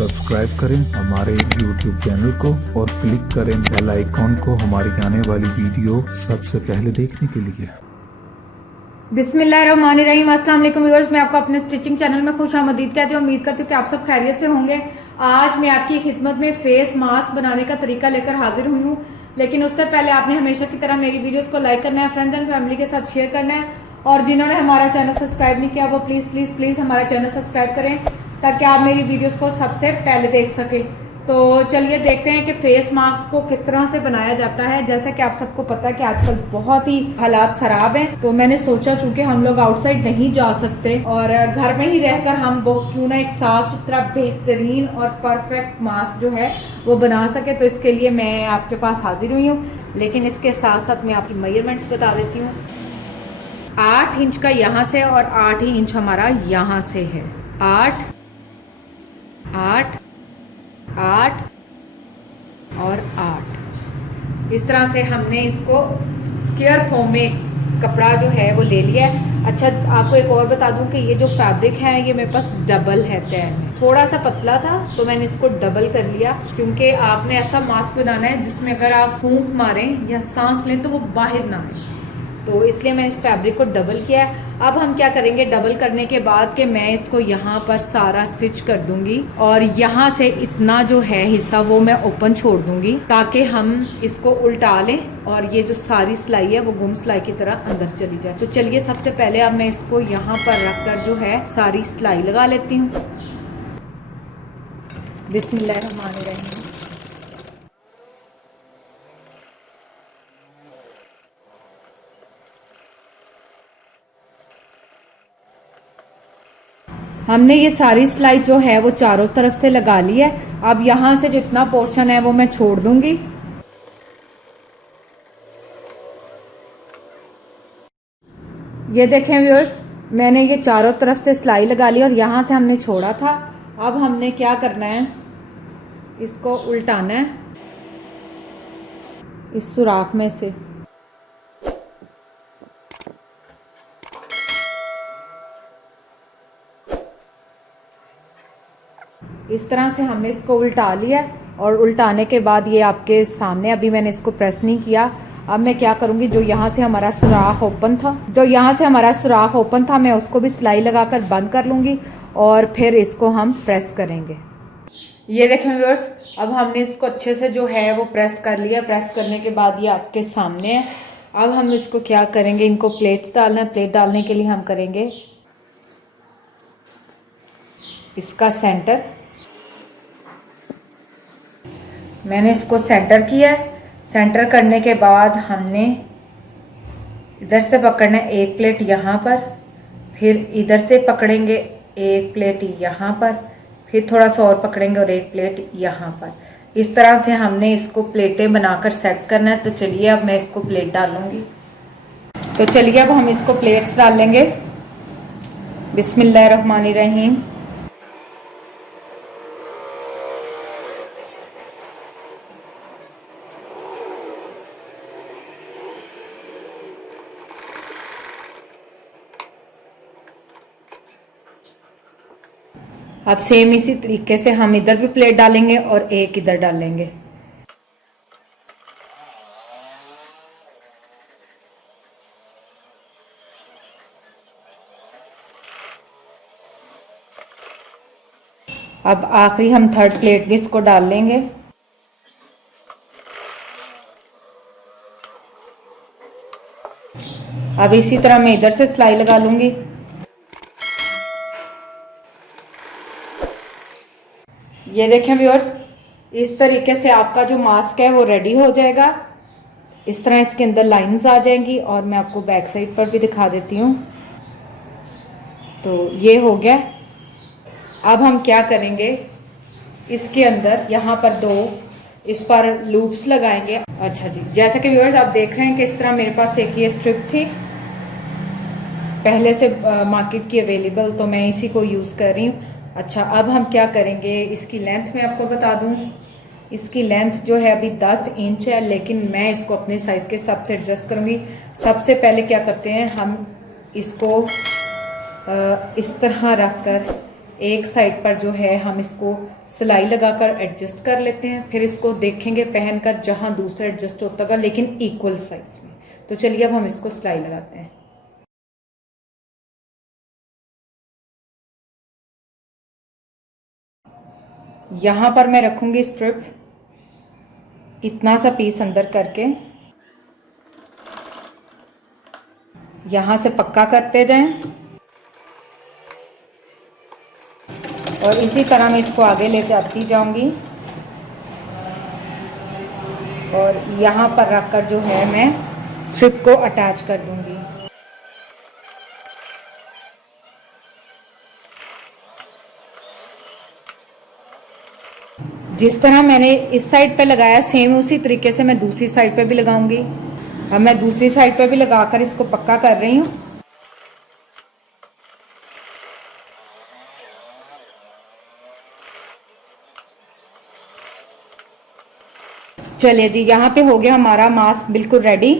Subscribe करें हमारे YouTube channel को और क्लिक करें बेल आइकॉन को हमारी आने वाली वीडियो सबसे पहले देखने के लिए। बिस्मिल्लाहिर्रहमानिर्रहीम। अस्सलाम वालेकुम व्यूअर्स, मैं आपको अपने स्टिचिंग चैनल में खुश आमदीद कहती हूँ। उम्मीद करती हूँ कि आप सब खैरियत से होंगे। आज मैं आपकी खिदमत में फेस मास्क बनाने का तरीका लेकर हाजिर हुई हूँ, लेकिन उससे पहले आपने हमेशा की तरह मेरी वीडियोस को लाइक करना है, फ्रेंड्स एंड फैमिली के साथ शेयर करना है, और जिन्होंने हमारा चैनल सब्सक्राइब नहीं किया वो प्लीज प्लीज प्लीज हमारा चैनल सब्सक्राइब करें ताकि आप मेरी वीडियोस को सबसे पहले देख सकें। तो चलिए देखते हैं कि फेस मास्क को किस तरह से बनाया जाता है। जैसा कि आप सबको पता है कि आजकल बहुत ही हालात खराब हैं, तो मैंने सोचा चूंकि हम लोग आउटसाइड नहीं जा सकते और घर में ही रहकर हम क्यों ना एक साफ सुथरा बेहतरीन और परफेक्ट मास्क जो है वो बना सके, तो इसके लिए मैं आपके पास हाजिर हुई हूँ। लेकिन इसके साथ साथ मैं आपकी मेजरमेंट्स बता देती हूँ। 8 इंच का यहाँ से और 8 ही इंच हमारा यहाँ से है। 8 8 8 और 8 इस तरह से हमने इसको स्क्वायर फॉर्म में कपड़ा जो है वो ले लिया है। अच्छा, आपको एक और बता दूं कि ये जो फैब्रिक है ये मेरे पास डबल है तय में। थोड़ा सा पतला था तो मैंने इसको डबल कर लिया, क्योंकि आपने ऐसा मास्क बनाना है जिसमें अगर आप फूंक मारें या सांस लें तो वो बाहर ना आए, तो इसलिए मैंने इस फैब्रिक को डबल किया है। अब हम क्या करेंगे, डबल करने के बाद कि मैं इसको यहाँ पर सारा स्टिच कर दूंगी और यहाँ से इतना जो है हिस्सा वो मैं ओपन छोड़ दूंगी ताकि हम इसको उल्टा लें और ये जो सारी सिलाई है वो गुम सिलाई की तरह अंदर चली जाए। तो चलिए सबसे पहले अब मैं इसको यहाँ पर रखकर जो है सारी सिलाई लगा लेती हूँ। बिस्मिल्लाहिर्रहमानिर्रहीम। हमने ये सारी सिलाई जो है वो चारों तरफ से लगा ली है। अब यहाँ से जितना पोर्शन है वो मैं छोड़ दूंगी। ये देखें व्यूअर्स, मैंने ये चारों तरफ से सिलाई लगा ली और यहाँ से हमने छोड़ा था। अब हमने क्या करना है, इसको उल्टाना है इस सुराख में से। इस तरह से हमने इसको उल्टा लिया और उल्टाने के बाद ये आपके सामने, अभी मैंने इसको प्रेस नहीं किया। अब मैं क्या करूंगी, जो यहाँ से हमारा सुराख ओपन था, मैं उसको भी सिलाई लगाकर बंद कर लूंगी और फिर इसको हम प्रेस करेंगे। ये देखें व्यूअर्स, अब हमने इसको अच्छे से जो है वो प्रेस कर लिया। प्रेस करने के बाद ये आपके सामने है। अब हम इसको क्या करेंगे, इनको प्लेट्स डालना है। प्लेट डालने के लिए हम करेंगे इसका सेंटर। मैंने इसको सेंटर किया है। सेंटर करने के बाद हमने इधर से पकड़ना है एक प्लेट यहाँ पर, फिर इधर से पकड़ेंगे एक प्लेट यहाँ पर, फिर थोड़ा सा और पकड़ेंगे और एक प्लेट यहाँ पर। इस तरह से हमने इसको प्लेटें बनाकर सेट करना है। तो चलिए अब मैं इसको प्लेट डालूंगी। तो चलिए अब हम इसको प्लेट्स डाल लेंगे। बिस्मिल्लाहिर्रहमानिर्रहीम। अब सेम इसी तरीके से हम इधर भी प्लेट डालेंगे और एक इधर डालेंगे। अब आखिरी हम थर्ड प्लेट भी इसको डाल लेंगे। अब इसी तरह मैं इधर से सिलाई लगा लूंगी। ये देखें व्यूअर्स, इस तरीके से आपका जो मास्क है वो रेडी हो जाएगा। इस तरह इसके अंदर लाइंस आ जाएंगी और मैं आपको बैक साइड पर भी दिखा देती हूँ। तो ये हो गया। अब हम क्या करेंगे, इसके अंदर यहाँ पर 2 इस पर लूप्स लगाएंगे। अच्छा जी, जैसे कि व्यूअर्स आप देख रहे हैं कि इस तरह मेरे पास एक ये स्ट्रिप थी पहले से मार्केट की अवेलेबल, तो मैं इसी को यूज़ कर रही हूँ। अच्छा, अब हम क्या करेंगे, इसकी लेंथ मैं आपको बता दूं। इसकी लेंथ जो है अभी 10 इंच है, लेकिन मैं इसको अपने साइज़ के हिसाब से एडजस्ट करूँगी। सबसे पहले क्या करते हैं, हम इसको इस तरह रख कर एक साइड पर जो है हम इसको सिलाई लगाकर एडजस्ट कर लेते हैं, फिर इसको देखेंगे पहनकर जहां दूसरा एडजस्ट होता होगा लेकिन इक्वल साइज में। तो चलिए अब हम इसको सिलाई लगाते हैं। यहां पर मैं रखूंगी स्ट्रिप, इतना सा पीस अंदर करके यहां से पक्का करते जाएं और इसी तरह मैं इसको आगे ले जाती जाऊंगी और यहां पर रखकर जो है मैं स्ट्रिप को अटैच कर दूंगी। जिस तरह मैंने इस साइड पे लगाया सेम उसी तरीके से मैं दूसरी साइड पे भी लगाऊंगी। अब मैं दूसरी साइड पे भी लगाकर इसको पक्का कर रही हूँ। चलिए जी, यहाँ पे हो गया हमारा मास्क बिल्कुल रेडी।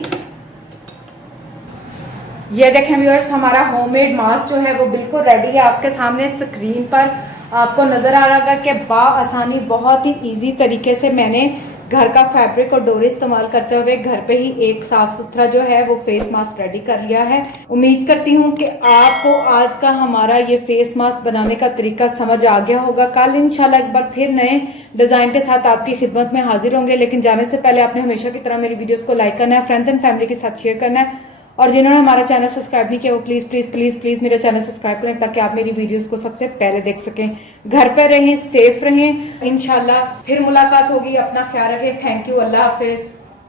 ये देखें व्यूअर्स, हमारा होममेड मास्क जो है वो बिल्कुल रेडी है। आपके सामने स्क्रीन पर आपको नजर आ रहा है कि आसानी बहुत ही इजी तरीके से मैंने घर का फैब्रिक और डोरी इस्तेमाल करते हुए घर पे ही एक साफ सुथरा जो है वो फेस मास्क रेडी कर लिया है। उम्मीद करती हूँ कि आपको आज का हमारा ये फेस मास्क बनाने का तरीका समझ आ गया होगा। कल इंशाल्लाह एक बार फिर नए डिजाइन के साथ आपकी खिदमत में हाजिर होंगे, लेकिन जाने से पहले आपने हमेशा की तरह मेरी वीडियोस को लाइक करना है, फ्रेंड्स एंड फैमिली के साथ शेयर करना है और जिन्होंने हमारा चैनल सब्सक्राइब नहीं किया वो प्लीज प्लीज प्लीज प्लीज मेरा चैनल सब्सक्राइब करें ताकि आप मेरी वीडियोस को सबसे पहले देख सकें। घर पे रहें, सेफ रहें, इंशाल्लाह फिर मुलाकात होगी। अपना ख्याल रखें। Thank you, Allah Hafiz.